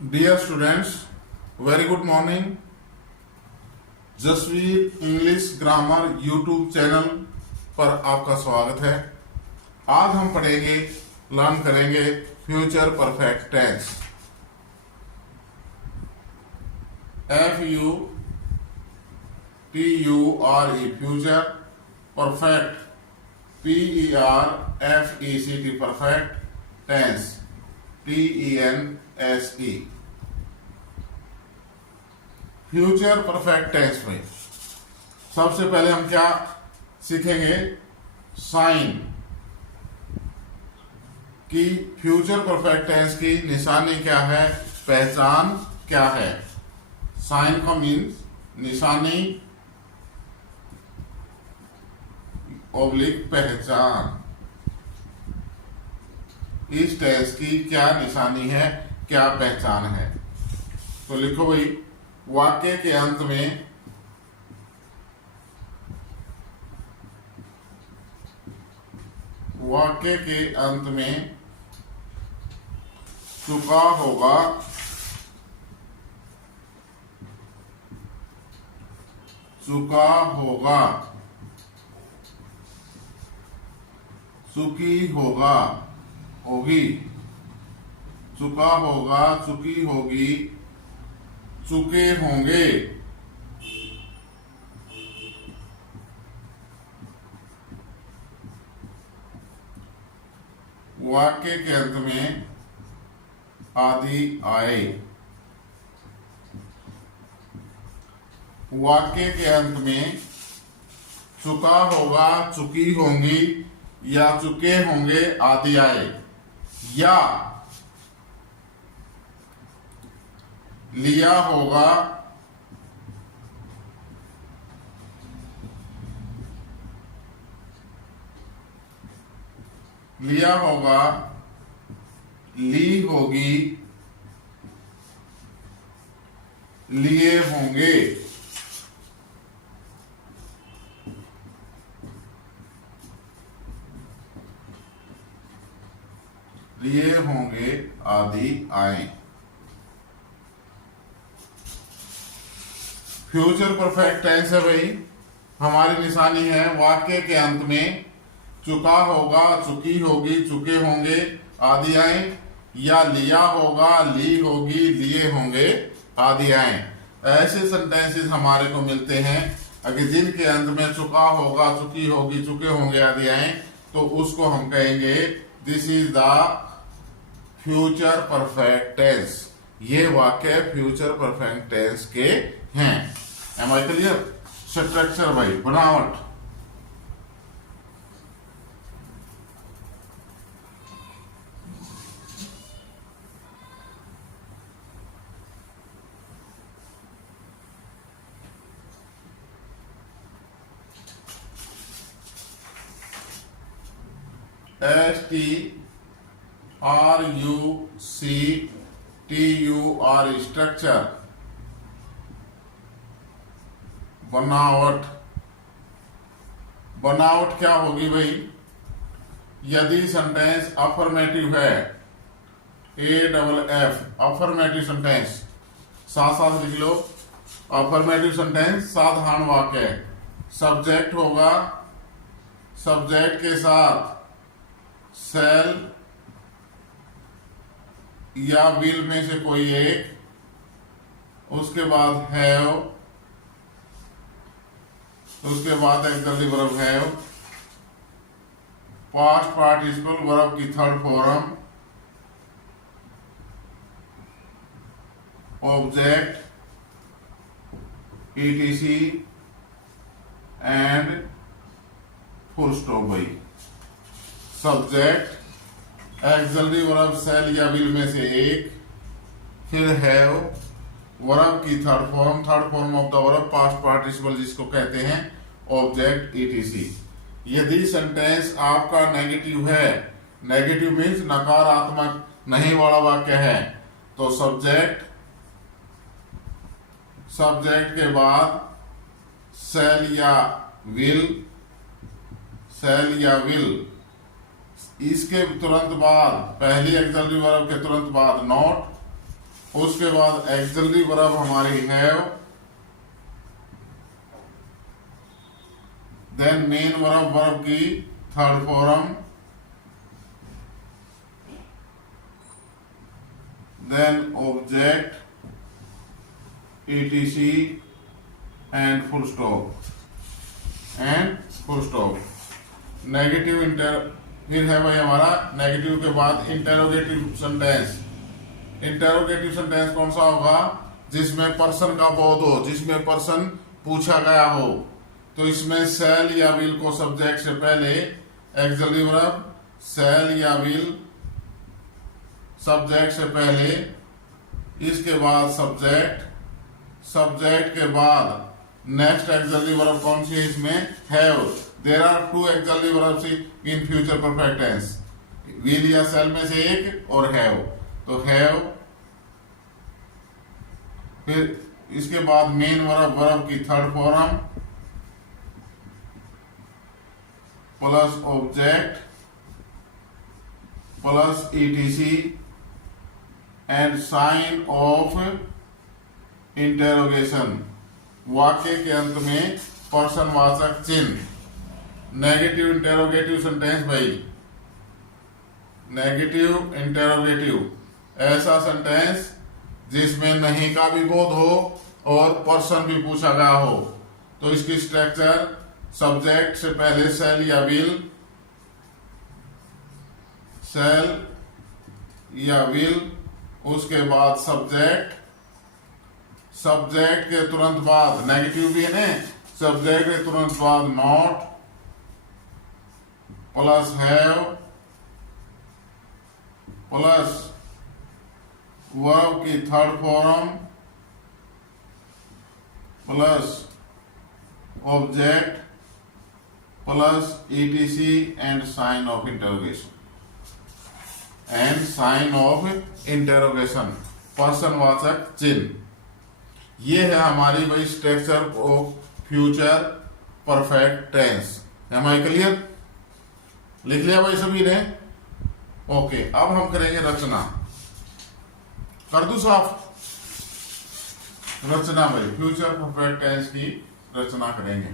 Dear students, very good morning. Jasvir English grammar YouTube channel पर आपका स्वागत है। आज हम पढ़ेंगे, लर्न करेंगे future perfect tense. FUTURE future, perfect PERFECT perfect, tense TENSE। Future perfect tense में सबसे पहले हम क्या सीखेंगे? साइन की फ्यूचर परफेक्ट टेंस की निशानी क्या है, पहचान क्या है। साइन का मीन्स निशानी ओब्लिक पहचान। इस टेंस की क्या निशानी है, क्या पहचान है। तो लिखो भाई, वाक्य के अंत में चुका होगा, चुकी होगा, होगी, चुका होगा, चुकी होगी, चुके होंगे। वाक्य के अंत में आदि आए। वाक्य के अंत में चुका होगा, चुकी होंगी या चुके होंगे आदि आए, या लिया होगा, ली होगी, लिए होंगे। लिए होंगे आदि आए। फ्यूचर परफेक्ट टेंस है भाई, हमारी निशानी है वाक्य के अंत में चुका होगा, चुकी होगी, चुके होंगे आदि आए, या लिया होगा, ली होगी, लिए होंगे आदि आए। ऐसे सेंटेंसेस हमारे को मिलते हैं अगर जिनके अंत में चुका होगा, चुकी होगी, चुके होंगे आदि आए, तो उसको हम कहेंगे this is the future perfect tense. ये वाक्य फ्यूचर परफेक्ट टेंस के हैं। M I clear? स्ट्रक्चर भाई, बनावट। STRUCTUR स्ट्रक्चर, बनावट। बनावट क्या होगी भाई? यदि सेंटेंस अफर्मेटिव है, AFF अफर्मेटिव सेंटेंस, साथ साथ लिख लो। अफर्मेटिव सेंटेंस साधारण वाक्य है। सब्जेक्ट होगा, सब्जेक्ट के साथ सेल या विल में से कोई एक, उसके बाद हैव, उसके बाद exclusive verb have, past participle verb की third form, object ETC and full stop भाई। सब्जेक्ट, एक्सक्लूसिव वर्ब सेल या विल में से एक, फिर हैव, वर्ब की third form of the verb, past participle जिसको कहते हैं, ऑब्जेक्ट ETC। यदि सेंटेंस आपका नेगेटिव है, नेगेटिव मीन्स नकारात्मक नहीं वाला वाक्य है, तो सब्जेक्ट के बाद सेल या विल, इसके तुरंत बाद, पहली एक्सक्लूसिव वर्ब के तुरंत बाद नॉट, उसके बाद एक्सिलरी वर्ब हमारी हैव, देन मेन वर्ब की third form, then object, etc and full stop. Negative फिर है भाई हमारा नेगेटिव के बाद इंटेरोगेटिव सेंटेंस। इंटेरोगेटिव सेंटेंस कौन सा होगा? जिसमें पर्सन का बोध हो, जिसमें पर्सन पूछा गया हो। तो इसमें शैल या विल को सब्जेक्ट से पहले एक्सिलरी वर्ब, शैल या विल सब्जेक्ट से पहले, इसके बाद सब्जेक्ट, सब्जेक्ट के बाद नेक्स्ट एक्सिलरी वर्ब कौन सी है इसमें? Have. There are two auxiliary verbs in future perfect tense, will या शैल में से एक और हैव। तो हैव, फिर इसके बाद मेन वर्ब की third form plus object plus etc and sign of interrogation. वाक्य के अंत में पर्सनवाचक चिन्ह। नेगेटिव इंटेरोगेटिव सेंटेंस भाई, नेगेटिव इंटेरोगेटिव ऐसा सेंटेंस जिसमें नहीं का भी बोध हो और पर्सन भी पूछा गया हो। तो इसकी स्ट्रक्चर सब्जेक्ट से पहले शैल या विल, शैल या विल, उसके बाद सब्जेक्ट, सब्जेक्ट के तुरंत बाद नेगेटिव भी है ना, सब्जेक्ट के तुरंत बाद not plus have plus verb की third form plus object plus etc and sign of interrogation, and sign of interrogation, पर्सनवाचक चिन्ह। ये है हमारी भाई structure of future perfect tense. Am I clear? लिख लिया भाई सभी ने? ओके, अब हम करेंगे रचना। कर दूं साफ? रचना भाई फ्यूचर परफेक्ट टेंस की रचना करेंगे।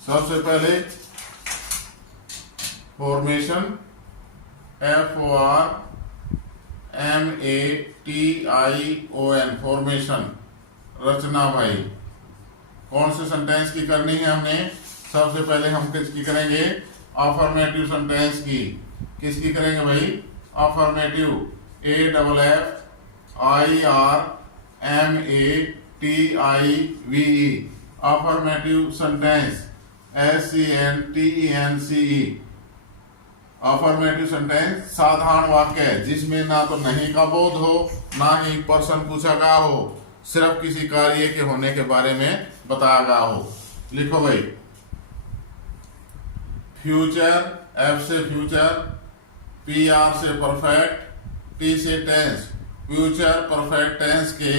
सबसे पहले फॉर्मेशन, FORMATION, फॉर्मेशन, रचना भाई। कौन से सेंटेंस की करनी है हमने? सबसे पहले हम किसकी करेंगे? अफर्मेटिव सेंटेंस की। किसकी करेंगे भाई? Affirmative, AFFIRMATIVE, affirmative sentence, SENTENCE। Affirmative sentence साधारण वाक्य है जिसमें ना तो नहीं का बोध हो, ना ही पर्सन पूछा गया हो, सिर्फ किसी कार्य के होने के बारे में बताया गया हो। लिखो भाई फ्यूचर, F से फ्यूचर, PR से परफेक्ट, T से टेंस। फ्यूचर परफेक्ट टेंस के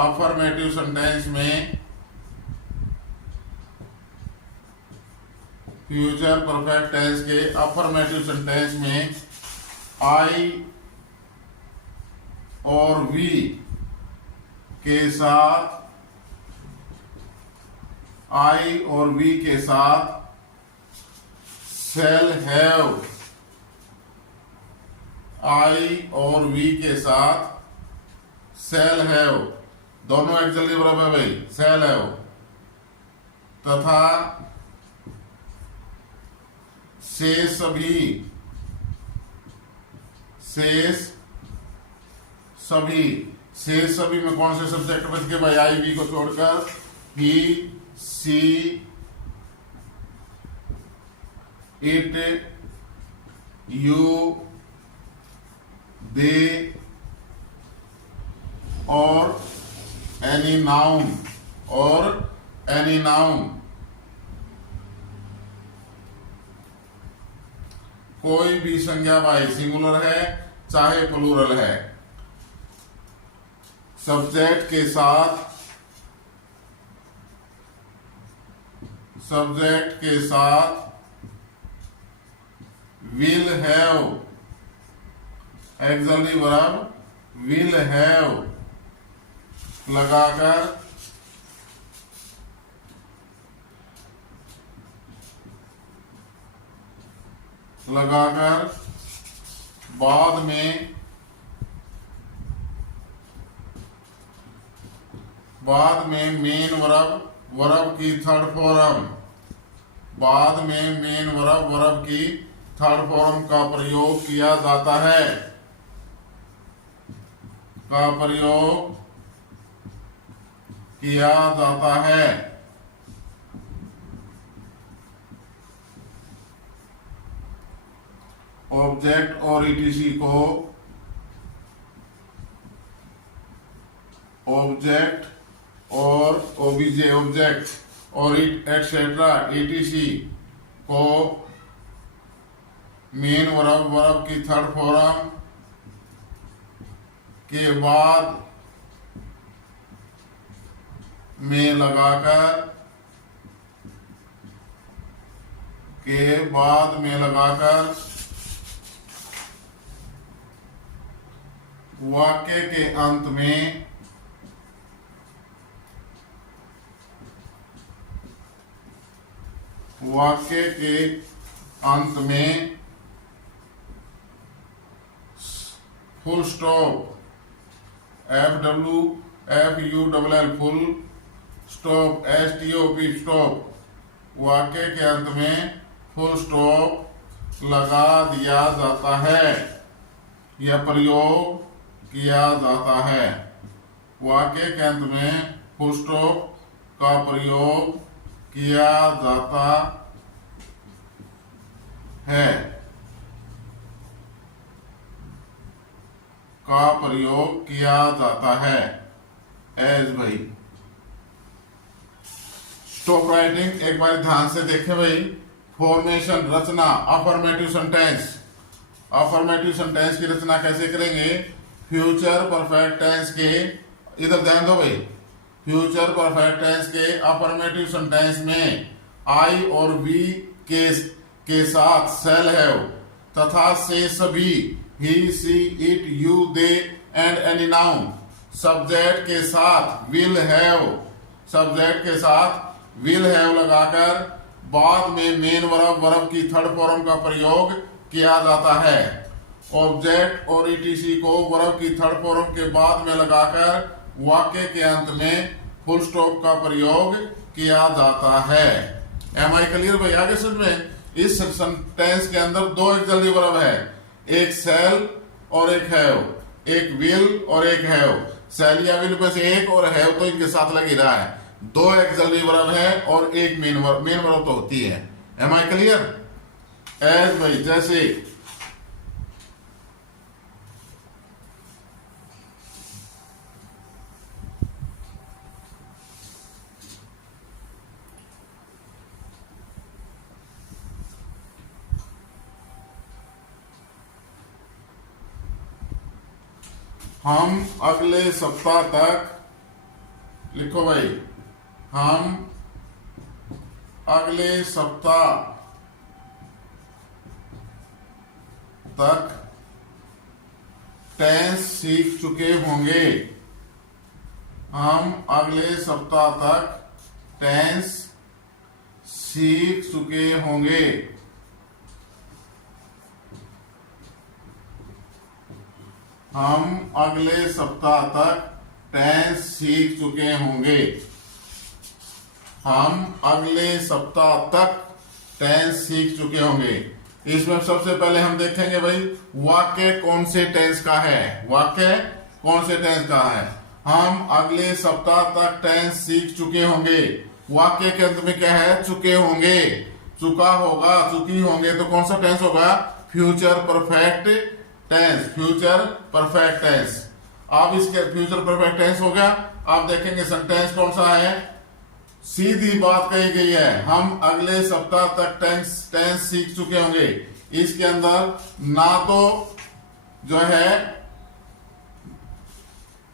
अफर्मेटिव सेंटेंस में, फ्यूचर परफेक्ट टेंस के अफर्मेटिव सेंटेंस में I और V के साथ, I और V के साथ shall have, I और V के साथ shall have, दोनों एक्सिलरी वर्ब है भाई, shall have, तथा शेष सभी, शेष सभी, शेष सभी में कौन से सब्जेक्ट बच गए भाई? आई वी को छोड़कर ही, सी, इट, यू, दे और एनी नाउन, और एनी नाउन। कोई भी संज्ञा भाई सिंगुलर है चाहे प्लूरल है, सब्जेक्ट के साथ will have, axially verb will have लगाकर बाद में मेन वर्ब की थर्ड फॉर्म, बाद में मेन वर्ब की थर्ड फॉर्म का प्रयोग किया जाता है, ऑब्जेक्ट और ईटीसी को, ऑब्जेक्ट और ओबीजे, ऑब्जेक्ट और एक्सेट्रा ईटीसी को मेन वर्ब की थर्ड फॉर्म के बाद में लगाकर वाक्य के अंत में full stop, FULL full stop, STOP stop, वाक्य के अंत में फुल स्टॉप लगा दिया जाता है या प्रयोग किया जाता है, वाक्य के अंत में फुल स्टॉप का प्रयोग किया जाता है, एज भाई। स्टॉप राइटिंग एक बार ध्यान से देखें भाई। फॉर्मेशन, रचना, अफर्मेटिव सेंटेंस, अफर्मेटिव सेंटेंस की रचना कैसे करेंगे? फ्यूचर परफेक्ट टेंस के, इधर ध्यान दो भाई, फ्यूचर परफेक्ट टेंस के अफर्मेटिव सेंटेंस में आई और वी के साथ सेल हैव तथा से सभी, he, she, it, you, they and any noun, subject के साथ विल हैव लगाकर बाद में मेन वर्ब की थर्ड फॉर्म का प्रयोग किया जाता है, ऑब्जेक्ट और ईटीसी को वर्ब की थर्ड फॉर्म के बाद में लगाकर वाक्य के अंत में फुल स्टॉप का प्रयोग किया जाता है। एम आई क्लियर भाई? आगे समझ में, इस सेंटेंस के अंदर दो एक्सली वर्ब है, एक सेल और एक हैव, एक विल और एक हैव। सेल या विल में से एक और हैव तो इनके साथ लग ही रहा है, दो एक्सली वर्ब है और एक मेन वर्ब तो होती है। Am I clear? एज भाई जैसे हम अगले सप्ताह तक, लिखो भाई, हम अगले सप्ताह तक टेंस सीख चुके होंगे, हम अगले सप्ताह तक टेंस सीख चुके होंगे, हम अगले सप्ताह तक टेंस सीख चुके होंगे, हम अगले सप्ताह तक टेंस सीख चुके होंगे। इसमें सबसे पहले हम देखेंगे भाई वाक्य कौन से टेंस का है, वाक्य कौन से टेंस का है। हम अगले सप्ताह तक टेंस सीख चुके होंगे, वाक्य के अंत में क्या है? चुके होंगे, चुका होगा, चुकी होंगे, तो कौन सा टेंस होगा? Future perfect tense, future perfect tense. अब इसके फ्यूचर परफेक्ट टेंस हो गया। अब देखेंगे सेंटेंस कौन सा है, सीधी बात कही गई है, हम अगले सप्ताह तक टेंस सीख चुके होंगे। इसके अंदर ना तो जो है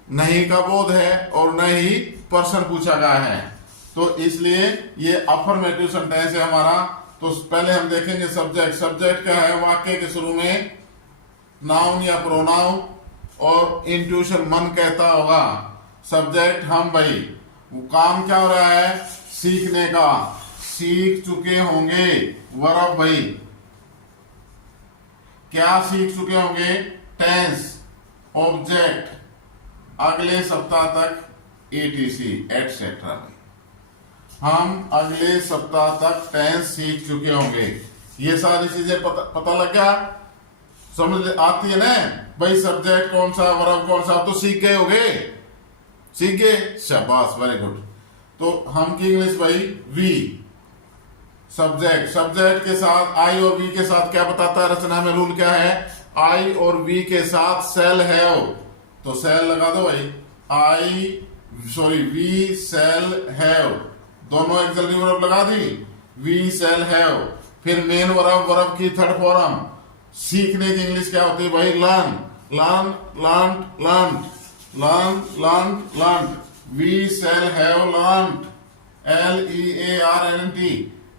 नहीं का बोध है और न ही पर्सन पूछा गया है, तो इसलिए ये अफर्मेटिव सेंटेंस है हमारा। तो पहले हम देखेंगे सब्जेक्ट। सब्जेक्ट क्या है? वाक्य के शुरू में नाउन या प्रोनाउन और इंट्यूशन मन कहता होगा। सब्जेक्ट हम भाई, वो काम क्या हो रहा है? सीखने का, सीख चुके होंगे। वर्ब भाई, क्या सीख चुके होंगे? टेंस। ऑब्जेक्ट, अगले सप्ताह तक, etc एटसेट्रा। हम अगले सप्ताह तक टेंस सीख चुके होंगे। ये सारी चीजें पता लग गया, समझ आती है ना भाई? सब्जेक्ट कौन सा, वर्ब कौन सा, तो सीख गए होगे। सीख गए, शाबाश, वेरी गुड। तो हम की इंग्लिश भाई वी। सब्जेक्ट, सब्जेक्ट के साथ आई और वी के साथ क्या बताता है रचना में? रूल क्या है? आई और वी के साथ सेल हैव, तो सेल लगा दो भाई। वी सेल हैव, दोनों एक्सिलरी वर्ब लगा दी। वी सेल हैव, फिर मेन वर्ब, वर्ब की थर्ड फॉर्म। सीखने की इंग्लिश क्या होती है भाई? Learn, learn, learn, learn, learn, learn, learn. We shall have learn, LEARNT,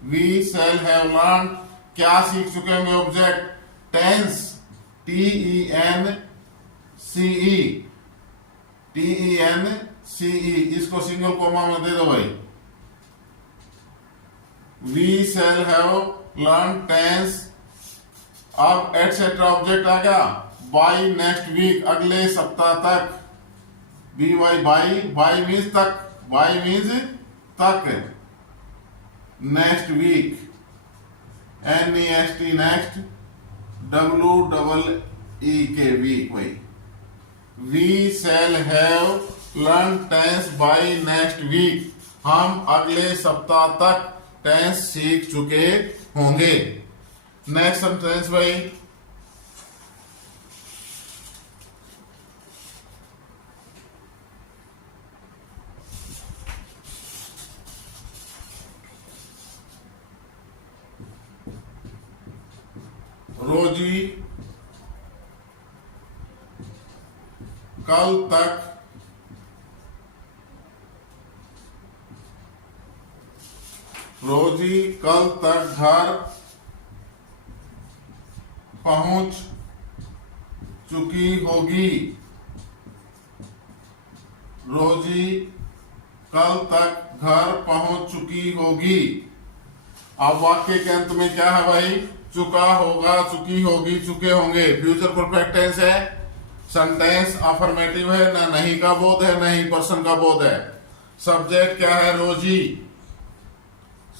we shall have learn. क्या सीख चुके होंगे? ऑब्जेक्ट, टेंस, TENCE, इसको सिंगल कोमा में दे दो भाई। We shall have learn tense. अब एटसेट्रा ऑब्जेक्ट आ गया। बाई नेक्स्ट वीक, अगले सप्ताह तक। BY बाई मीन्स तक, बाई मीन्स तक। Next week, NEXT next, WEEK week भाई। We shall have learn tense by next week, हम अगले सप्ताह तक टेंस सीख चुके होंगे। नेक्स्ट सेंटेंस भाई, रोजी कल तक घर पहुंच चुकी होगी। रोजी कल तक घर पहुंच चुकी होगी। अब वाक्य के अंत में क्या है भाई? चुका होगा, चुकी होगी, चुके होंगे। फ्यूचर परफेक्ट टेंस है। सेंटेंस अफर्मेटिव है, ना नहीं का बोध है, ना ही पर्सन का बोध है। सब्जेक्ट क्या है? रोजी।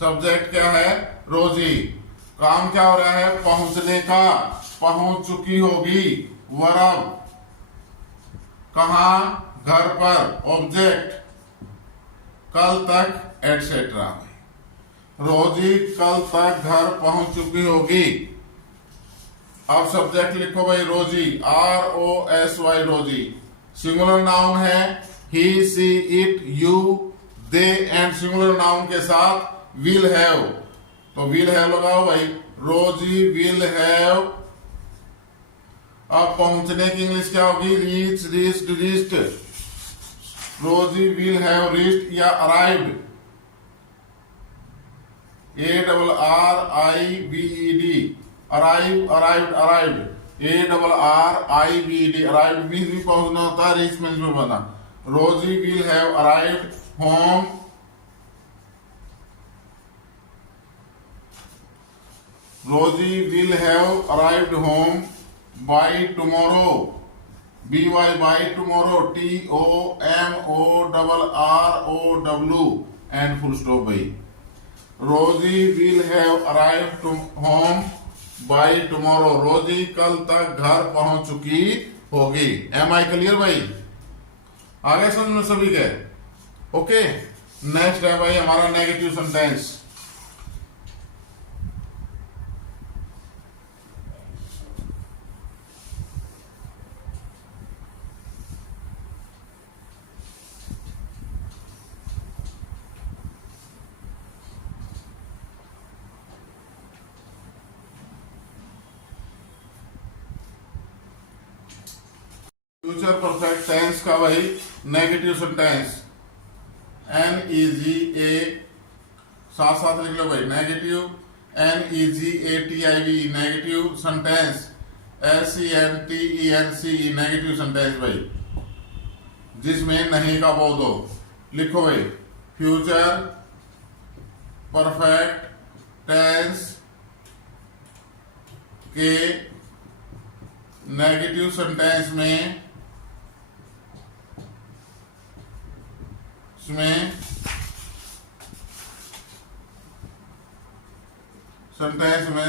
सब्जेक्ट क्या है? रोजी। काम क्या हो रहा है? पहुंचने का, पहुंच चुकी होगी। वर्ब, कहां? घर पर। ऑब्जेक्ट, कल तक, एटसेट्रा। रोजी कल तक घर पहुंच चुकी होगी। अब सब्जेक्ट लिखो भाई रोजी, ROSY रोजी। सिंगुलर नाउन है he, she, it, you, they and singular noun के साथ विल हैव, तो विल हैव लगाओ भाई। रोजी विल हैव। अब पहुंचने की इंग्लिश क्या होगी? Reach, reached, reached. रोजी विल हैव रीच्ड या arrived, ARRIVED, arrive, arrived, arrived. ARRIVED, arrived means भी पहुंचना होता है, रीच मीन्स भी बना। रोजी विल हैव अराइव्ड होम। रोजी will have arrived home by tomorrow, BY bye tomorrow, TOMORROW and full stop भाई। रोजी will have arrived home by tomorrow, रोजी कल तक घर पहुंच चुकी होगी। एम आई क्लियर भाई? आगे समझ में सभी के? ओके। नेक्स्ट है भाई हमारा negative sentence. Future perfect tense का वही नेगेटिव सेंटेंस NEGA, साथ साथ लिख लो भाई, negative NEGATIV negative sentence, SENTENCE negative sentence भाई, जिसमें नहीं का बोध हो। लिखो भाई, फ्यूचर परफेक्ट टेंस के नेगेटिव सेंटेंस में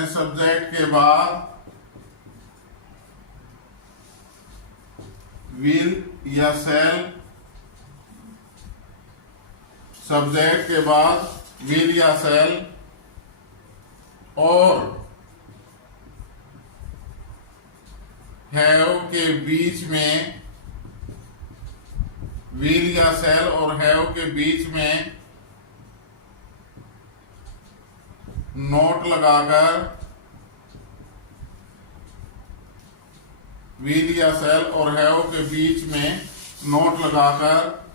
सब्जेक्ट के बाद विल या शैल, सब्जेक्ट के बाद विल या शैल और हैव के बीच में, विल या शैल और हैव के बीच में नोट लगाकर, विल या शैल और हैव के बीच में नोट लगाकर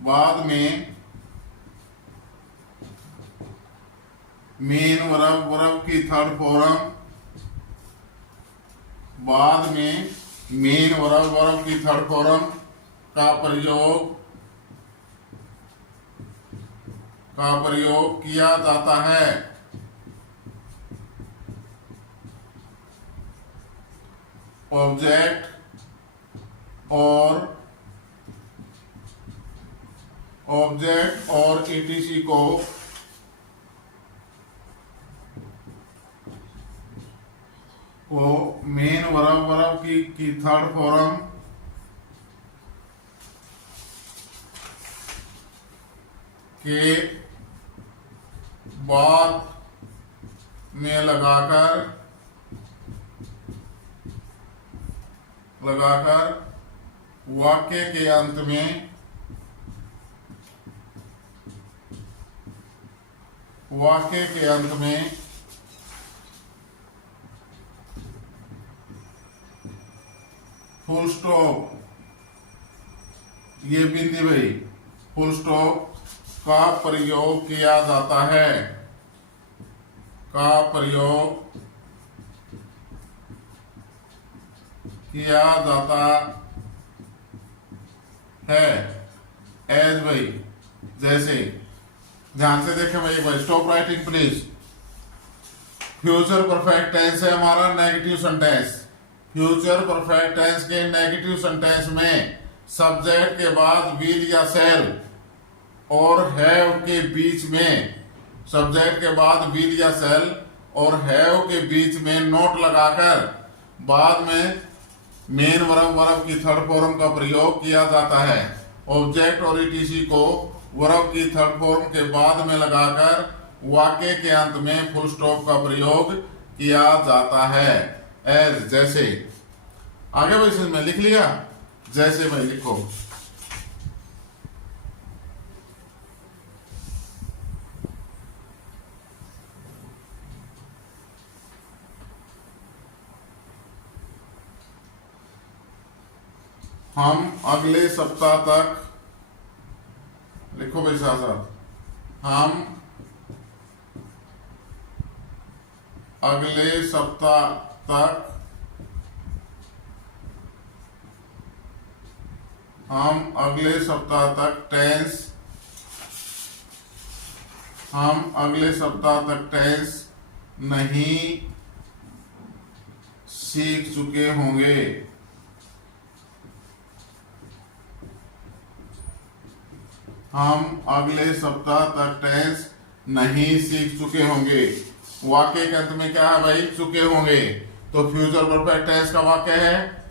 बाद में मेन वर्ब की थर्ड फॉर्म, बाद में मेन वर्ब की थर्ड फॉर्म का प्रयोग किया जाता है। ऑब्जेक्ट और ETC को मेन वर्ब की थर्ड फॉर्म के बाद में लगाकर वाक्य के अंत में फुल स्टॉप, ये बिंदी भाई, फुल स्टॉप का प्रयोग किया जाता है, का प्रयोग किया जाता है। एज भाई, जैसे, ध्यान से देखें भाई, stop writing please. Future perfect tense है हमारा negative sentence. Future perfect tense के नेगेटिव सेंटेंस में सब्जेक्ट के बाद विल या शैल और हैव के बीच में, सब्जेक्ट के बाद विल या शैल और हैव के बीच में नोट लगाकर बाद में मेन वर्ब की थर्ड फॉर्म का प्रयोग किया जाता है। ऑब्जेक्ट और ETC को वर्ब की थर्ड फॉर्म के बाद में लगाकर वाक्य के अंत में फुल स्टॉप का प्रयोग किया जाता है। एज, जैसे। आगे भाई इसमें लिख लिया, जैसे भाई लिखो। हम अगले सप्ताह तक, लिखो भाई साथ साथ, हम अगले सप्ताह तक टेंस नहीं सीख चुके होंगे। हम अगले सप्ताह तक टेंस नहीं सीख चुके होंगे। वाक्य के अंत में क्या है भाई? चुके होंगे। तो फ्यूचर परफेक्ट टेंस का वाक्य है,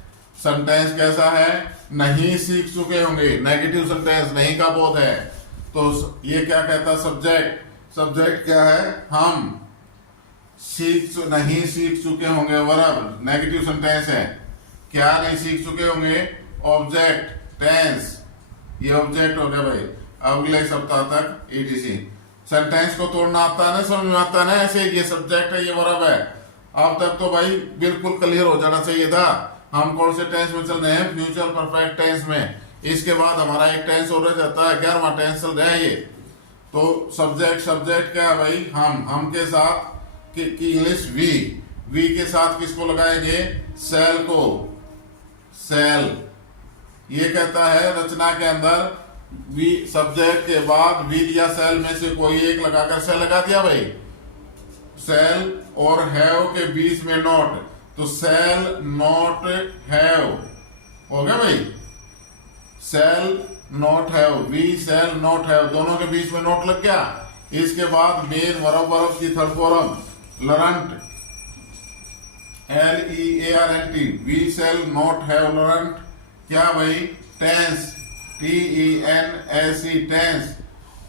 सेंटेंस कैसा है? नहीं सीख चुके होंगे। नेगेटिव सेंटेंस, नहीं का बोध है। तो ये क्या कहता है? सब्जेक्ट क्या है? हम नहीं सीख चुके होंगे। वर्ब नेगेटिव सेंटेंस है। क्या नहीं सीख चुके होंगे? ऑब्जेक्ट टेंस, ये ऑब्जेक्ट हो गया भाई। अगले सप्ताह तक ETC। सेंटेंस को तोड़ना आता है ना, समझ में आता है ना? ऐसे ये सब्जेक्ट है, ये वर्ब है। अब तक तो भाई बिल्कुल क्लियर हो जाना चाहिए था हम कौन से टेंस में चल रहे हैं? फ्यूचर परफेक्ट टेंस में। इसके बाद हमारा एक टेंस और रह जाता है, 11वां टेंस चल रहा है ये। तो सब्जेक्ट क्या है भाई? हम के साथ कि इंग्लिश वी के साथ किसको लगाएंगे? सेल को। सेल ये कहता है रचना के अंदर वी सब्जेक्ट के बाद विल या सेल में से कोई एक लगाकर सेल लगा दिया भाई। सेल और हैव के बीच में नॉट, तो सेल नॉट हैव हो गया भाई। Shall not have, we shall not have, दोनों के बीच में नॉट लग गया। इसके बाद मेन वर्ब की third form learnt, LEARNT, we shall not have learnt. क्या भाई? Tense, TENSE, tense.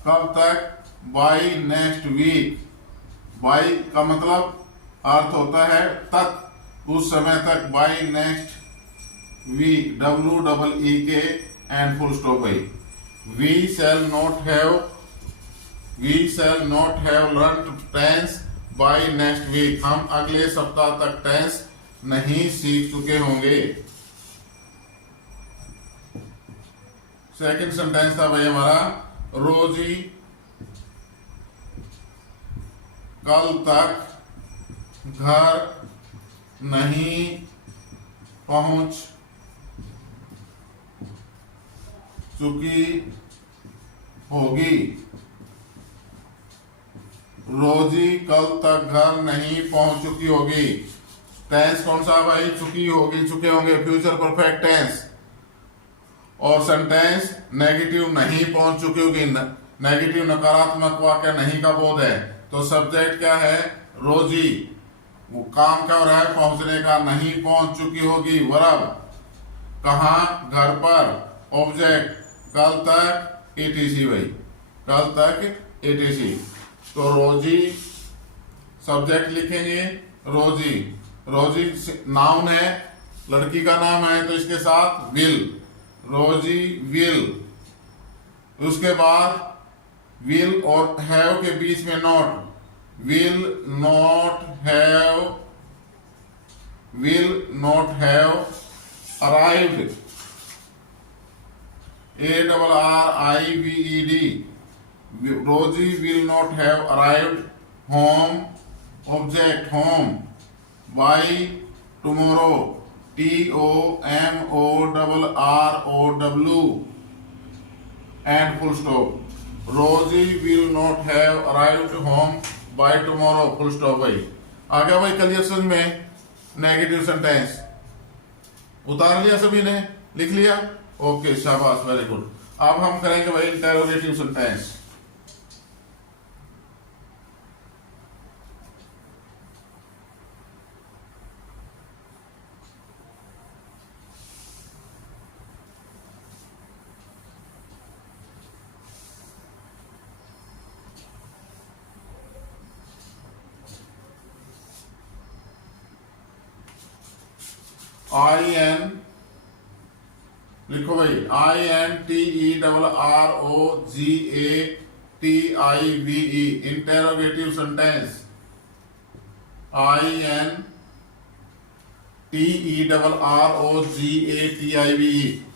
कब तक? By next week. बाई का मतलब अर्थ होता है तक, उस समय तक। By next week, WEEK and full stop भाई। We shall not have learn tense by next week. हम अगले सप्ताह तक टेंस नहीं सीख चुके होंगे। सेकंड सेंटेंस था भाई हमारा, रोजी कल तक घर नहीं पहुंच चुकी होगी। रोजी कल तक घर नहीं पहुंच चुकी होगी। टेंस कौन सा भाई? चुकी होगी, चुके होंगे, फ्यूचर परफेक्ट टेंस। और सेंटेंस नेगेटिव, नहीं पहुंच चुकी होगी। नेगेटिव नकारात्मक वाक्य नहीं का बोध है। तो सब्जेक्ट क्या है? रोजी। वो काम क्या हो रहा है? पहुंचने का। नहीं पहुंच चुकी होगी वर्ब। कहां? घर पर। ऑब्जेक्ट कल तक ETC भाई, कल तक ETC। तो रोजी सब्जेक्ट लिखेंगे रोजी। रोजी नाउन है, लड़की का नाम है, तो इसके साथ विल, रोजी विल। उसके बाद विल और हैव के बीच में not, will not have arrived, ARRIVED, Rosie will not have arrived home. Object home by tomorrow, TOMORROW and full stop. Rosie will not have arrived home by tomorrow, full stop भाई। आ गया भाई clear समझ में? Negative sentence उतार लिया सभी ने? लिख लिया? ओके, शाबाश, वेरी गुड। अब हम करेंगे भाई इंटेरोगेटिव सेंटेंस। IN लिखो भाई, INTERROGATIVE, इंटेरोगेटिव सेंटेंस। INTERROGATIVE,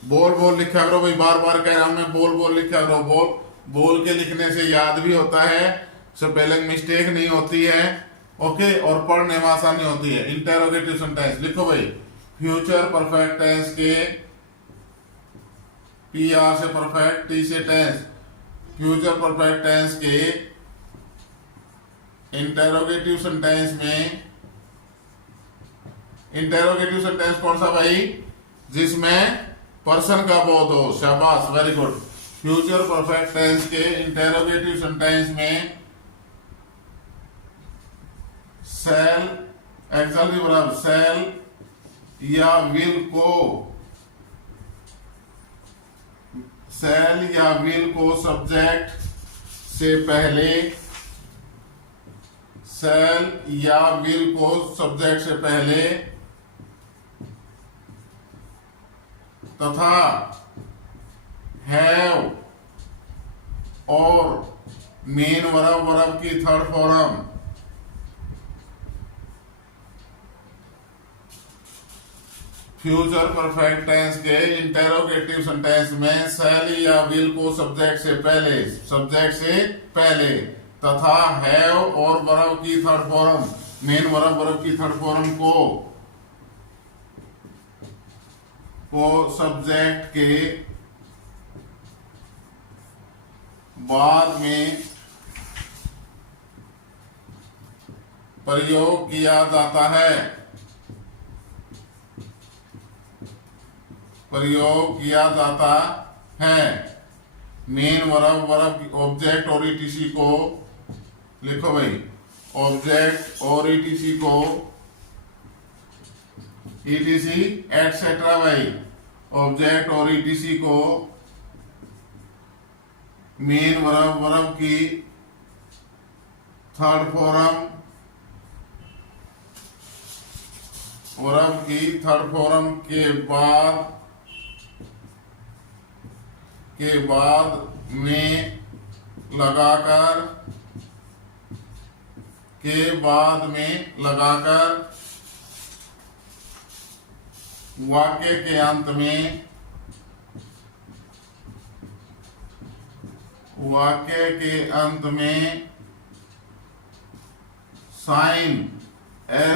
बोल लिखा करो भाई, बार बार कह रहा हूं मैं, बोल लिखा करो। बोल के लिखने से याद भी होता है, स्पेलिंग मिस्टेक नहीं होती है, ओके, और पढ़ने में आसानी होती है। इंटेरोगेटिव सेंटेंस लिखो भाई, फ्यूचर परफेक्ट टेंस के PR से परफेक्ट, T से टेंस, फ्यूचर परफेक्ट टेंस के इंटेरोगेटिव सेंटेंस में, इंटेरोगेटिव सेंटेंस कौन सा भाई? जिसमें पर्सन का बोध हो। शाबाश, very good. Future perfect tense के इंटेरोगेटिव सेंटेंस में सेल, एक्सल्टिव वर्ब सेल या विल को, सेल या विल को सब्जेक्ट से पहले, सेल या विल को सब्जेक्ट से पहले तथा हैव और मेन वर्ब की third form future perfect tense के इंटेरोगेटिव सेंटेंस में शैल या विल को सब्जेक्ट से पहले तथा हैव और वर्ब की थर्ड फॉर्म, मेन वर्ब की थर्ड फॉर्म को सब्जेक्ट के बाद में प्रयोग किया जाता है। मेन वर्ब ऑब्जेक्ट और ईटीसी को लिखो भाई, ऑब्जेक्ट और ईटीसी को, ईटीसी एटसेट्रा भाई, ऑब्जेक्ट और ईटीसी को मेन वर्ब की थर्ड फॉर्म, वर्ब की थर्ड फॉर्म के बाद में लगाकर वाक्य के अंत में sign,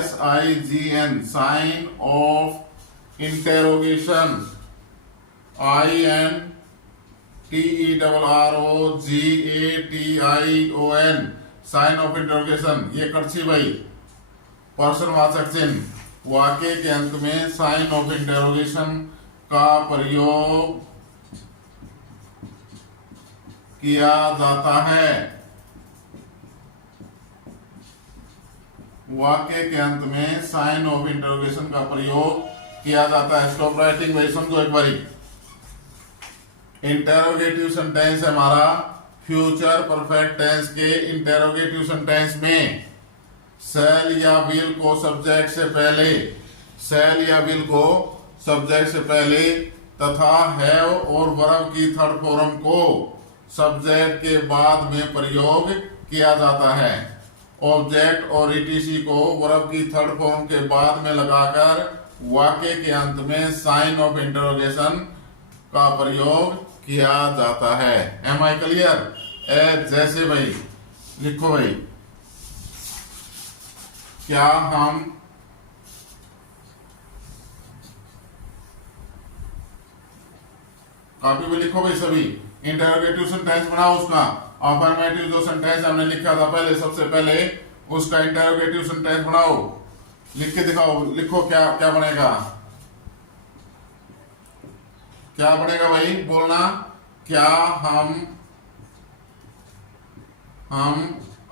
SIGN, sign of interrogation, INTERROGATION, sign of interrogation, ये करछी भाई प्रश्नवाचक चिन्ह। वाक्य के अंत में साइन ऑफ इंटेरोगेशन का प्रयोग किया जाता है। वाक्य के अंत में साइन ऑफ इंटरोगेशन का प्रयोग किया जाता है। स्टॉप राइटिंग भाई, समझो एक बारी। इंटेरोगेटिव सेंटेंस है हमारा फ्यूचर परफेक्ट टेंस के इंटेरोगेटिव सेंटेंस में शैल या विल को सब्जेक्ट से पहले तथा हैव और वर्ब की थर्ड फॉर्म को सब्जेक्ट के बाद में प्रयोग किया जाता है। ऑब्जेक्ट और ईटीसी को वर्ब की थर्ड फॉर्म के बाद में लगाकर वाक्य के अंत में साइन ऑफ इंटरोगेशन का प्रयोग किया जाता है। Am I clear? जैसे भाई लिखो भाई, क्या हम कॉपी में लिखो भाई सभी। इंटरोगेटिव सेंटेंस बनाओ, उसका अफर्मेटिव जो सेंटेंस हमने लिखा था पहले, सबसे पहले उसका इंटरोगेटिव सेंटेंस बनाओ, लिख के दिखाओ। लिखो क्या क्या बनेगा, क्या बनेगा भाई, बोलना। क्या हम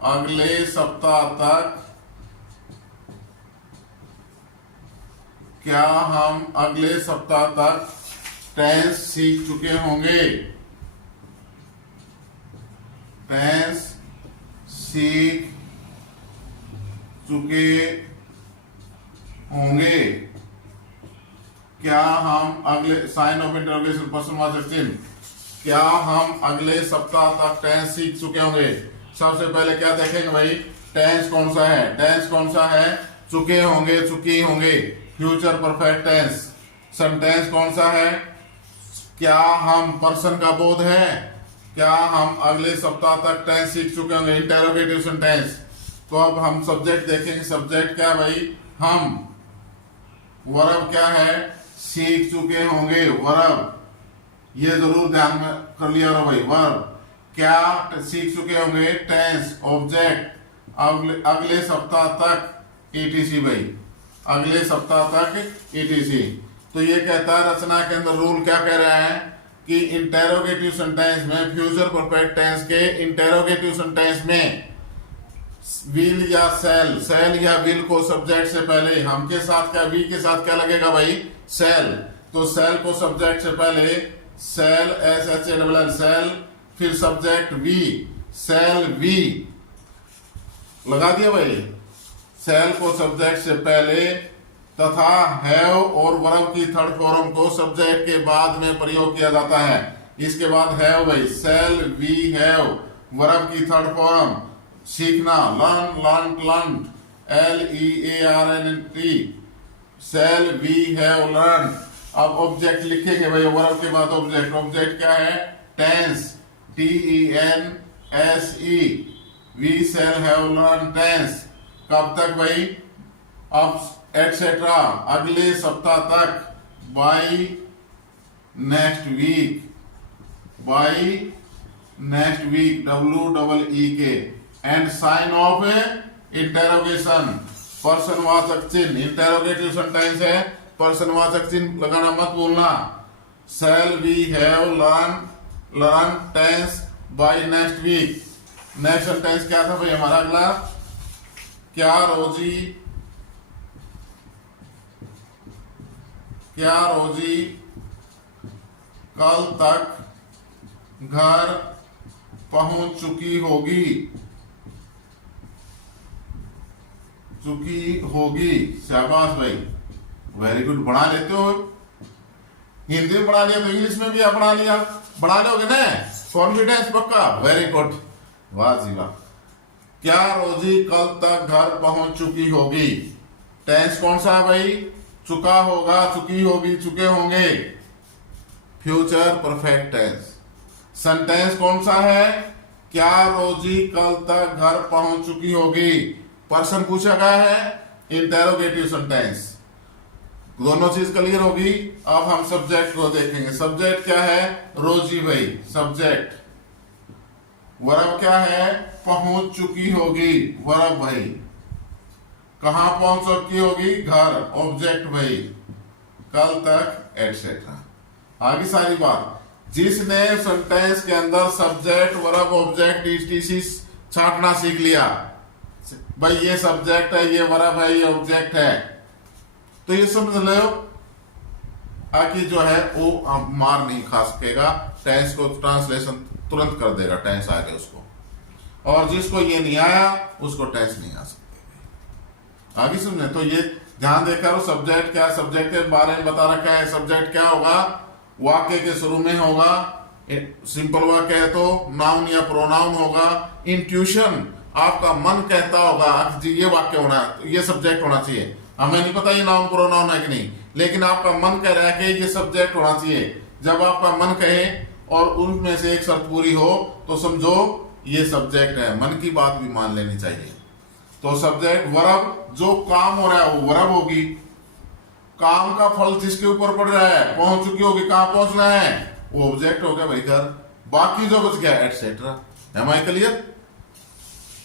अगले सप्ताह तक, क्या हम अगले सप्ताह तक टेंस सीख चुके होंगे। टेंस सीख चुके होंगे। क्या हम अगले, साइन ऑफ इंटरोगेशन प्रश्नवाचक चिन्ह, क्या हम अगले सप्ताह तक टेंस सीख चुके होंगे। सबसे पहले क्या देखेंगे भाई, टेंस कौन सा है। टेंस कौन सा है, चुके होंगे, चुकी होंगे, फ्यूचर परफेक्ट टेंस। सेंटेंस कौन सा है, क्या हम, पर्सन का बोध है, क्या हम अगले सप्ताह तक टेंस सीख चुके होंगे, इंटेरोगेटिव सेंटेंस। तो अब हम सब्जेक्ट देखेंगे। सब्जेक्ट क्या है भाई, हम। वर्ब क्या है, सीख चुके होंगे, वर्ब। ये जरूर ध्यान में कर लिया भाई। वर्ब क्या सीख चुके होंगे, टेंस। ऑब्जेक्ट अगले सप्ताह तक, ईटीसी भाई, अगले सप्ताह तक ईटीसी। तो ये कहता है रचना के अंदर रूल क्या कह रहा है कि इंटेरोगेटिव सेंटेंस में, फ्यूचर परफेक्ट टेंस के इंटेरोगेटिव सेंटेंस में विल या सेल या विल को सब्जेक्ट से पहले, हम के साथ क्या, वी के साथ क्या लगेगा भाई, सेल। तो सेल को सब्जेक्ट से पहले सेल, SHALL, सेल, फिर सब्जेक्ट वी, सेल वी लगा दिया भाई। सेल को सब्जेक्ट से पहले तथा हैव और वर्ब की थर्ड फॉर्म को सब्जेक्ट के बाद में प्रयोग किया जाता है। इसके बाद हैव भाई, सेल वी हैव, वर्ब की थर्ड फॉर्म सीखना, learn, LEARNT, LEARNT, shall we have learn. अब ऑब्जेक्ट लिखेंगे भाई, वर्ब के बाद ऑब्जेक्ट। ऑब्जेक्ट क्या है? Tense, TENSE। We shall have learn tense. कब तक भाई? अब एटसेट्रा, अगले सप्ताह तक। By next week, by next week, WEEK। And sign of interrogation, पर्सनवाचक चिन्ह। इंटेरोगेटिव सेंटेंस है, पर्सनवाचक चिन्ह लगाना मत भूलना। Shall we have learn tense by next week. Next sentence क्या था भाई हमारा अगला? क्या रोजी कल तक घर पहुंच चुकी होगी। शाबाश भाई, वेरी गुड। बढ़ा लेते हो, हिंदी में बढ़ा लिया तो इंग्लिश में भी आप बढ़ा लोगे ना। कॉन्फिडेंस पक्का, वेरी गुड, वाह जी वाह। क्या रोजी कल तक घर पहुंच चुकी होगी। टेंस कौन सा है भाई? चुका होगा, चुकी होगी, चुके होंगे, फ्यूचर परफेक्ट टेंस। सेंटेंस कौन सा है? क्या रोजी कल तक घर पहुंच चुकी होगी। पर्सन पूछा गया है, इंटेरोगेटिव सेंटेंस। दोनों चीज क्लियर होगी। अब हम सब्जेक्ट को देखेंगे। सब्जेक्ट क्या है? रोजी भाई, सब्जेक्ट। वर्ब क्या है? पहुंच चुकी होगी, वर्ब भाई। कहां पहुंच चुकी होगी? घर, ऑब्जेक्ट भाई। कल तक एटसेट्रा। आगे सारी बात। जिसने सेंटेंस के अंदर सब्जेक्ट, वर्ब, ऑब्जेक्ट, ETC छांटना सीख लिया भाई, ये सब्जेक्ट है, ये वर्ब है, ये ऑब्जेक्ट है, तो ये समझ लो कि जो है वो मार नहीं खा सकेगा। टेंस को ट्रांसलेशन तुरंत कर देगा, टेंस आगे उसको। और जिसको ये नहीं आया उसको टेंस नहीं आ सकते। आगे समझे? तो ये ध्यान देकर, सब्जेक्ट क्या, सब्जेक्ट के बारे में बता रखा है। सब्जेक्ट क्या होगा? वाक्य के शुरू में होगा। सिंपल वाक्य है तो नाउन या प्रोनाउन होगा। इंट्यूशन, आपका मन कहता होगा जी ये वाक्य होना है, ये सब्जेक्ट होना चाहिए। हमें नहीं पता ये नाउन प्रोनाउन है कि नहीं, लेकिन आपका मन कह रहा है कि ये सब्जेक्ट होना चाहिए। जब आपका मन कहे और उनमें से एक शर्त पूरी हो तो समझो ये सब्जेक्ट है। मन की बात भी मान लेनी चाहिए। तो सब्जेक्ट, वर्ब, जो काम हो रहा है वो वर्ब होगी। काम का फल जिसके ऊपर पड़ रहा है, पहुंच चुकी होगी, कहां पहुंचना है, वो ऑब्जेक्ट हो गया भाई घर। बाकी जो बच गया एटसेट्रा। M I clear?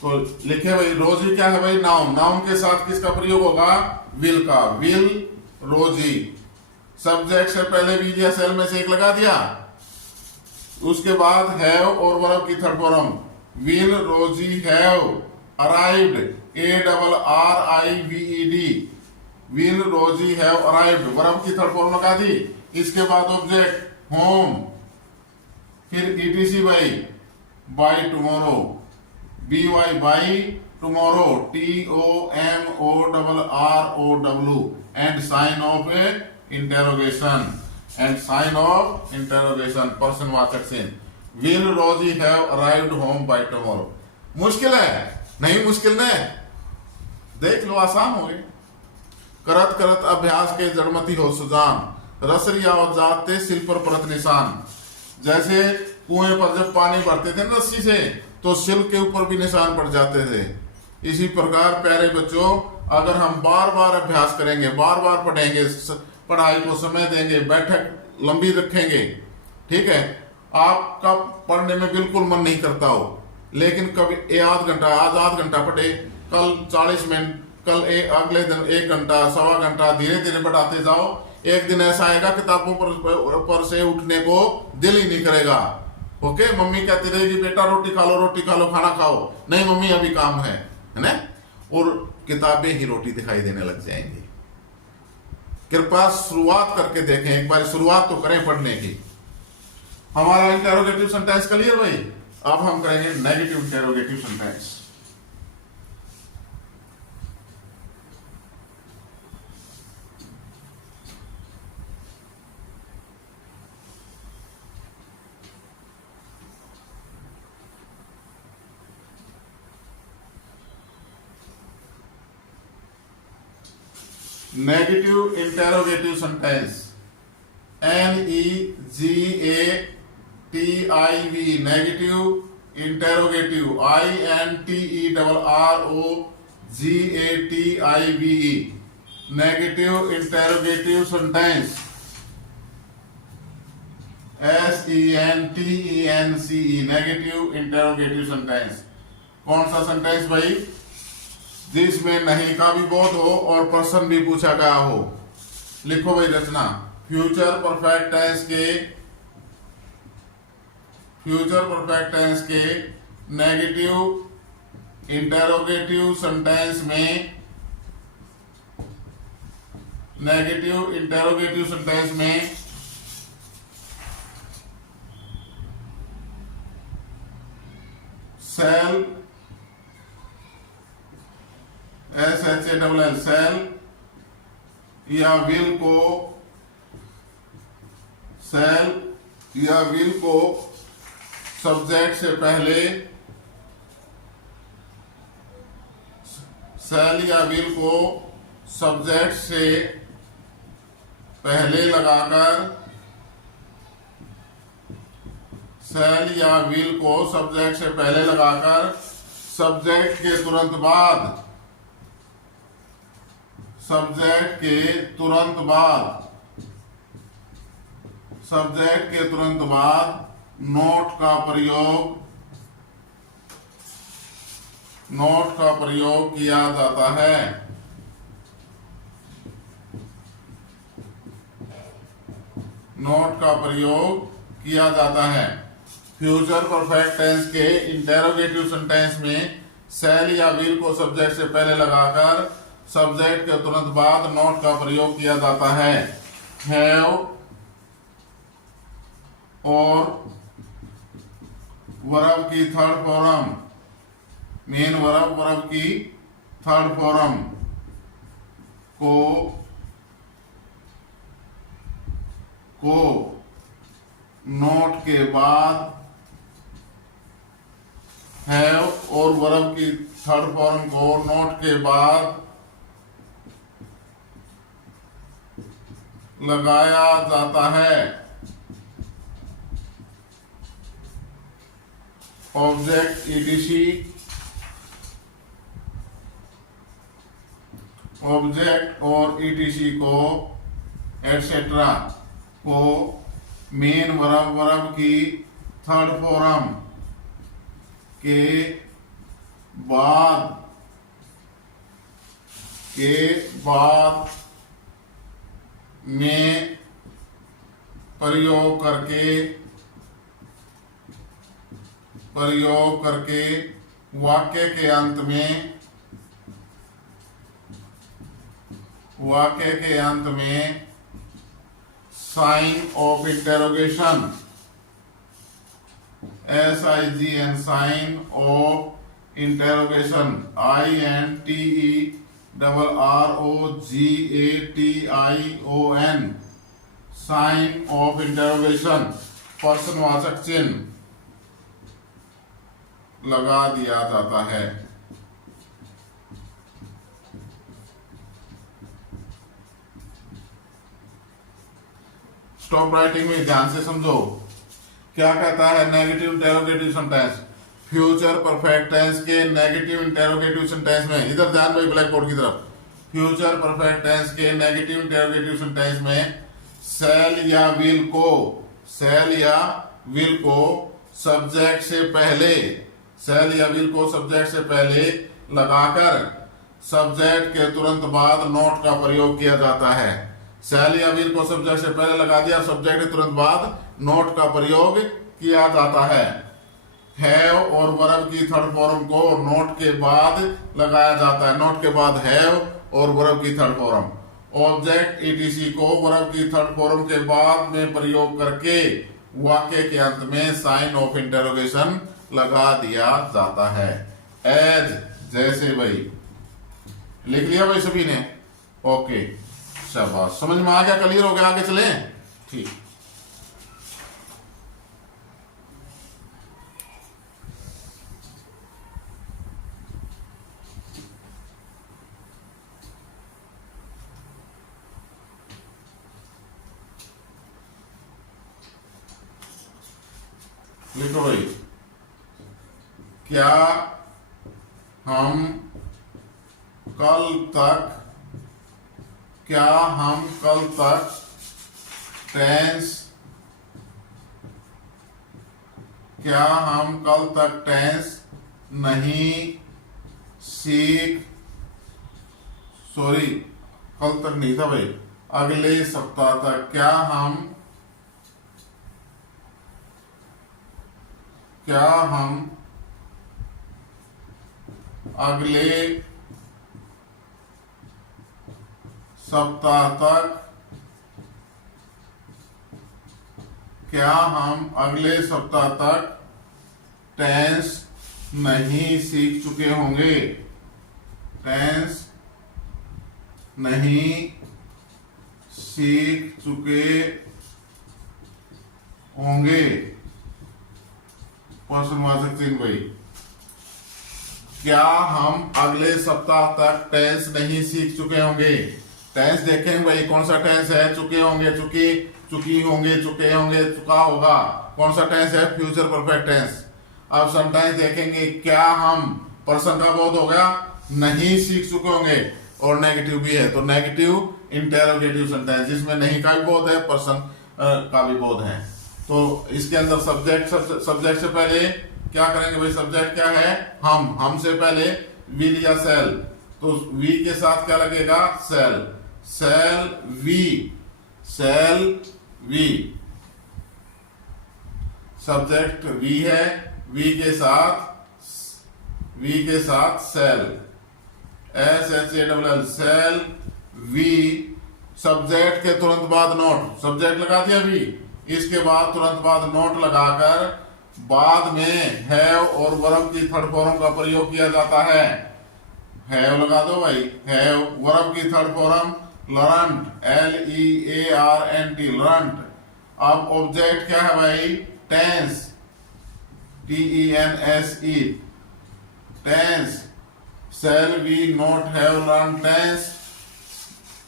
तो लिखे भाई, रोजी क्या है भाई? नाउन। नाउन के साथ किसका प्रयोग होगा? विल का। विल रोजी। सब्जेक्ट से पहले वी या सेल में से एक लगा दिया, उसके बाद हैव और वर्ब की third form. Will Rosie have arrived, ARRIVED। Will Rosie have arrived, verb की थर्ड फॉर्म लगा दी। इसके बाद ऑब्जेक्ट होम, फिर ETC by tomorrow, BY by tomorrow, TOMORROW, and sign of interrogation. And sign of interrogation, पर्सनवाचक चिन्ह। Will Rosie have arrived home by tomorrow. मुश्किल है? नहीं मुश्किल ने, देख लो, आसान हो गई। करत करत अभ्यास के जड़मती हो सुजान, रसरिया और जाते सिल पर परत निशान। जैसे कुएं पर जब पानी भरते थे ना रस्सी से, तो सिल के ऊपर भी निशान पड़ जाते थे। इसी प्रकार प्यारे बच्चों, अगर हम बार बार अभ्यास करेंगे, बार बार पढ़ेंगे, पढ़ाई को समय देंगे, बैठक लंबी रखेंगे, ठीक है, आपका पढ़ने में बिल्कुल मन नहीं करता हो, लेकिन कभी आध घंटा, आज आध घंटा पढ़े, कल 40 मिनट, कल अगले दिन 1 घंटा, सवा घंटा, धीरे धीरे बढ़ाते जाओ। एक दिन ऐसा आएगा किताबों पर से उठने को दिल ही नहीं करेगा। ओके, मम्मी कहती रहेगी बेटा रोटी खा लो, रोटी खा लो, खाना खाओ, नहीं मम्मी अभी काम है ना, और किताबें ही रोटी दिखाई देने लग जाएंगी। कृपया शुरुआत करके देखें, एक बार शुरुआत तो करें पढ़ने की। हमारा इंटेरोगेटिव सेंटेंस क्लियर भाई? अब हम करेंगे negative interrogative sentence. Negative interrogative sentence, NEGATIV, negative interrogative, INTERROGATIVE, negative interrogative sentence, SENTENCE, negative interrogative sentence. कौन सा सेंटेंस भाई? जिसमें नहीं का भी बोध हो और प्रश्न भी पूछा गया हो। लिखो भाई रचना। फ्यूचर परफेक्ट टेंस के नेगेटिव इंटेरोगेटिव सेंटेंस में सेल, SHALL, सेल या विल को सब्जेक्ट से पहले, सेल या विल को सब्जेक्ट से पहले लगाकर, सेल या विल को सब्जेक्ट से पहले लगाकर सब्जेक्ट के तुरंत बाद नोट का प्रयोग किया जाता है। फ्यूचर परफेक्ट टेंस के इंटेरोगेटिव सेंटेंस में सेल या विल को सब्जेक्ट से पहले लगाकर सब्जेक्ट के तुरंत बाद नोट का प्रयोग किया जाता है। हैव और वर्ब की थर्ड फॉर्म, मेन वर्ब की थर्ड फॉर्म को नोट के बाद, हैव और वर्ब की थर्ड फॉर्म को नोट के बाद लगाया जाता है। ऑब्जेक्ट और ETC को एटसेट्रा को मेन वर्ब की थर्ड फॉर्म के बाद में प्रयोग करके वाक्य के अंत में sign of interrogation, SIGN, sign of interrogation, INTERROGATION, sign of interrogation, प्रश्नवाचक चिन्ह लगा दिया जाता है। स्टॉप राइटिंग में ध्यान से समझो क्या कहता है negative interrogative sentence. Future perfect tense के नेगेटिव इंटेरोगेटिव सेंटेंस में, इधर ध्यान भाई ब्लैक बोर्ड की तरफ। फ्यूचर परफेक्ट टेंस के नेगेटिव इंटेरोगेटिव सेंटेंस में सेल या विल को सब्जेक्ट से पहले लगाकर सब्जेक्ट के तुरंत बाद नोट का प्रयोग किया जाता है। सेल या विल को सब्जेक्ट से पहले लगा दिया, सब्जेक्ट के तुरंत बाद नोट का प्रयोग किया जाता है। हैव और वर्ब की थर्ड फॉर्म को नोट के बाद लगाया जाता है। नोट के बाद हैव और वर्ब की थर्ड फॉर्म। ऑब्जेक्ट ETC को वर्ब की थर्ड फॉर्म के बाद में प्रयोग करके वाक्य के अंत में साइन ऑफ इंटेरोगेशन लगा दिया जाता है। एज, जैसे भाई। लिख लिया भाई सभी ने? ओके, शाबाश, समझ में आ गया, क्लियर हो गया, आगे चलें। ठीक। लिखो भाई, क्या हम कल तक टेंस नहीं सीख, सॉरी कल तक नहीं था भाई, अगले सप्ताह तक क्या हम अगले सप्ताह तक टेंस नहीं सीख चुके होंगे, क्वेश्चन चिन्ह भाई, क्या हम अगले सप्ताह तक टेंस नहीं सीख चुके होंगे। टेंस देखेंगे भाई, कौन सा टेंस है, चुके होंगे, चुकी होंगे, चुके होंगे, चुका होगा, कौन सा टेंस है, फ्यूचर परफेक्ट टेंस। अब समटाइम्स देखेंगे, क्या हम, पर्सन का बोध हो गया, नहीं सीख चुके होंगे, और नेगेटिव भी है, तो नेगेटिव इंटेरोगेटिव सेंटेंस, जिसमें नहीं का भी बोध है, पर्सन का भी बोध है। तो इसके अंदर सब्जेक्ट से पहले क्या करेंगे भाई, सब्जेक्ट क्या है, हम से पहले विल या सेल, तो वी के साथ क्या लगेगा, सेल वी, सब्जेक्ट वी है, वी के साथ shall, SHALL, shall we, subject के तुरंत बाद नोट, सब्जेक्ट लगा दिया वी, इसके बाद तुरंत बाद नोट लगाकर बाद में हैव और वर्ब की थर्ड फॉर्म का प्रयोग किया जाता है। हैव लगा दो भाई, हैव, वर्ब की third form learned, LEARNT, learned. अब ऑब्जेक्ट क्या है भाई, tense, TENSE, tense, shall we not have learn tense,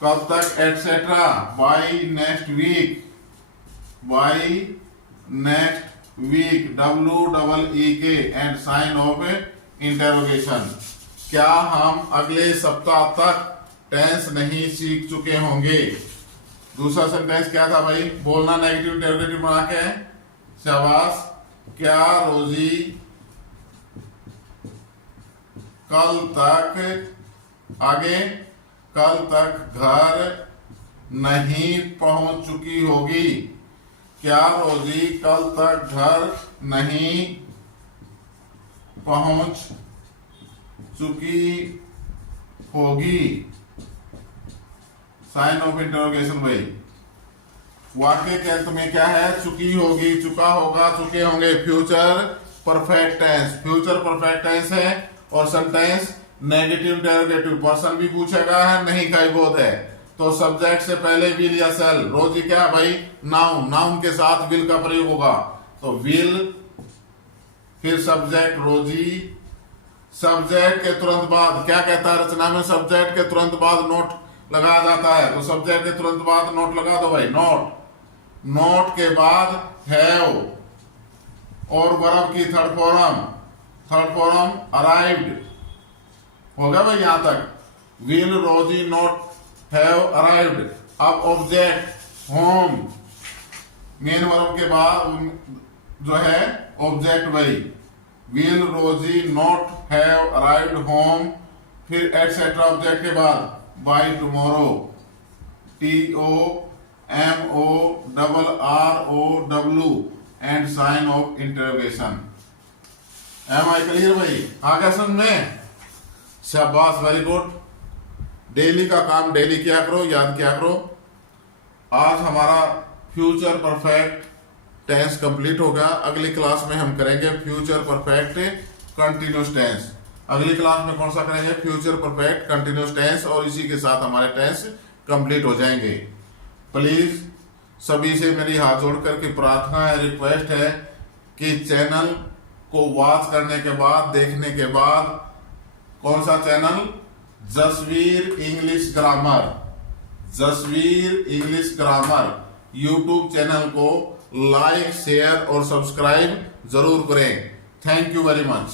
कब तक, etcetera, by next week, WEEK, and sign of interrogation. क्या हम अगले सप्ताह तक टेंस नहीं सीख चुके होंगे। दूसरा सेंटेंस क्या था भाई, बोलना नेगेटिव इंटरोगेटिव बना के, शाबाश। क्या रोजी कल तक, आगे, कल तक घर नहीं पहुंच चुकी होगी। क्या रोजी कल तक घर नहीं पहुंच चुकी होगी, साइन ऑफ इंटरोगेशन भाई। वाक्य के अंत में क्या है, चुकी होगी, चुका होगा, चुके होंगे, फ्यूचर परफेक्ट टेंस है, और सेंटेंस नेगेटिव इंटरोगेटिव, पर्सन भी पूछेगा है, नहीं का ही बोध है, तो सब्जेक्ट से पहले विल या सेल, रोजी क्या है भाई, नाउन के साथ विल का प्रयोग होगा, तो विल, फिर सब्जेक्ट रोजी, सब्जेक्ट के तुरंत बाद क्या कहता है रचना में, सब्जेक्ट के तुरंत बाद नोट लगाया जाता है, तो सब्जेक्ट के तुरंत बाद नोट लगा दो भाई, नोट के बाद हैव, और वर्ब की थर्ड फॉर्म अराइव्ड, हो गया भाई यहां तक, will Rosie not have arrived. अब ऑब्जेक्ट होम, मेन वर्ब के बाद जो है ऑब्जेक्ट भाई, will Rosie not have arrived home, फिर एटसेट्रा ऑब्जेक्ट के बाद by tomorrow, TOMORROW, and sign of interrogation. Am I clear भाई, आ गया समझ में, शाबाश, वेरी गुड। डेली का काम डेली किया करो, याद किया करो। आज हमारा फ्यूचर परफेक्ट टेंस कंप्लीट हो गया। अगली क्लास में हम करेंगे फ्यूचर परफेक्ट कंटिन्यूस टेंस। अगली क्लास में कौन सा करेंगे, फ्यूचर परफेक्ट कंटिन्यूस टेंस, और इसी के साथ हमारे टेंस कंप्लीट हो जाएंगे। प्लीज सभी से मेरी हाथ जोड़ करके प्रार्थना है, रिक्वेस्ट है कि चैनल को वॉच करने के बाद, देखने के बाद, कौन सा channel, Jasveer English grammar, YouTube channel को लाइक शेयर और सब्सक्राइब जरूर करें। Thank you very much.